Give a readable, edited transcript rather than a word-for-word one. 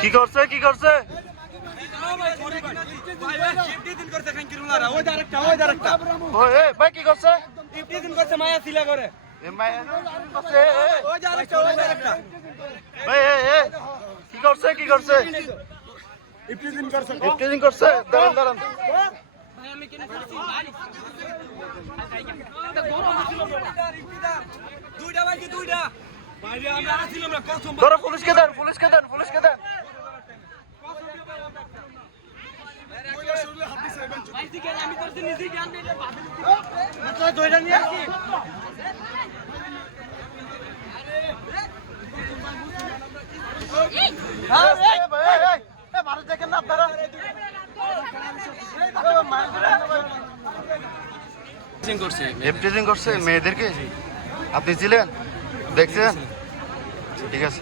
কি করছে কি করছে? ভাই কি করছে? মায়া ছিলা করে কি করছে কি করছে? ইফতিজিং করছে ইফতিজিং করছে। দাঁড়ান দাঁড়ান। ধরো পুলিশকে দেন পুলিশকে দেন পুলিশকে দেন। দেখেন না আপনারা ইফতিজিং করছে মেয়েদেরকে। আপনি ছিলেন দেখছেন? ঠিক আছে।